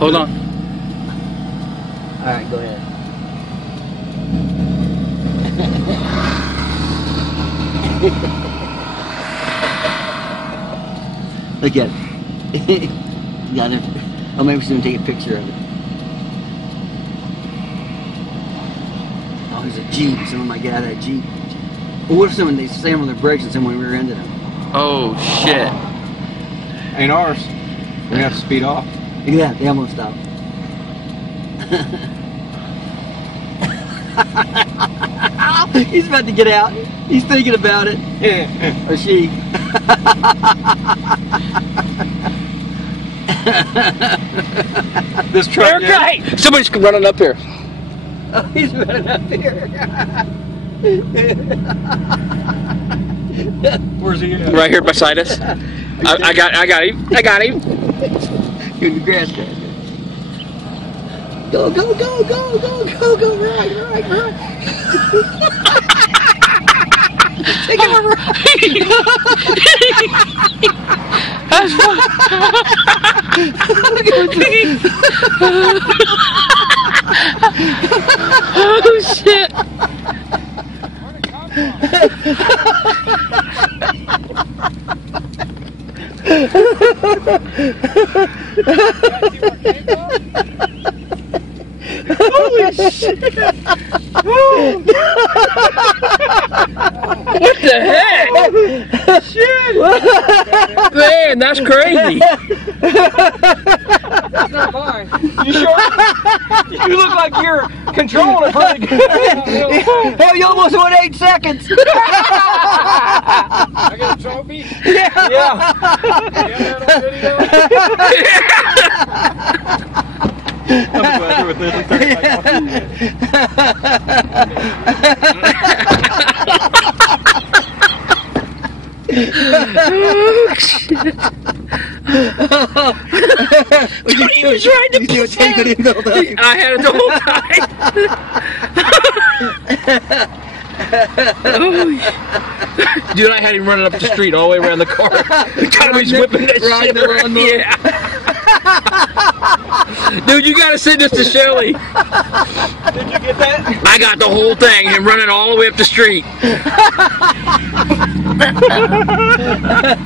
Hold on. Alright, go ahead. Look at it. Got it. Oh, maybe we're going to take a picture of it. Oh, there's a Jeep. Someone might get out of that Jeep. Well, what if someone, they slam on their brakes and someone rear-ended them? Oh, shit. Ain't ours. We have to speed off. Look at that. They almost stopped. He's about to get out. He's thinking about it. Or she. This truck. Hey, somebody's running up here. Oh, he's running up here. Where's he at? Right here beside us. I got him. I got him. You're in the grass cut. Go, go, go, go, go, go, go, right. Take it right. That's fun. Oh, shit. Holy shit! What the heck? Shit! Man, that's crazy. That's not mine. You sure? You look like you're controlling it pretty good. Hell, you almost won 8 seconds! I got a trophy? Yeah! Yeah. I'm glad you're within 35 Oh, shit. Dude, he was right to push I had it the whole time. Dude, I had him running up the street all the way around the car. Got him, he's whipping that shit around. Yeah. Dude, you gotta send this to Shelly. Did you get that? I got the whole thing, him running all the way up the street.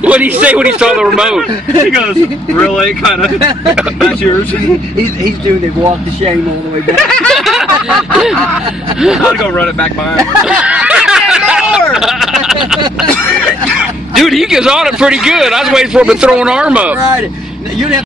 What did he say when he saw the remote? He goes, really? Kind of. That's yours. He's doing the walk to shame all the way back. I'll go run it back behind. Dude, he goes on it pretty good. I was waiting for him to throw an arm up. Right. You didn't have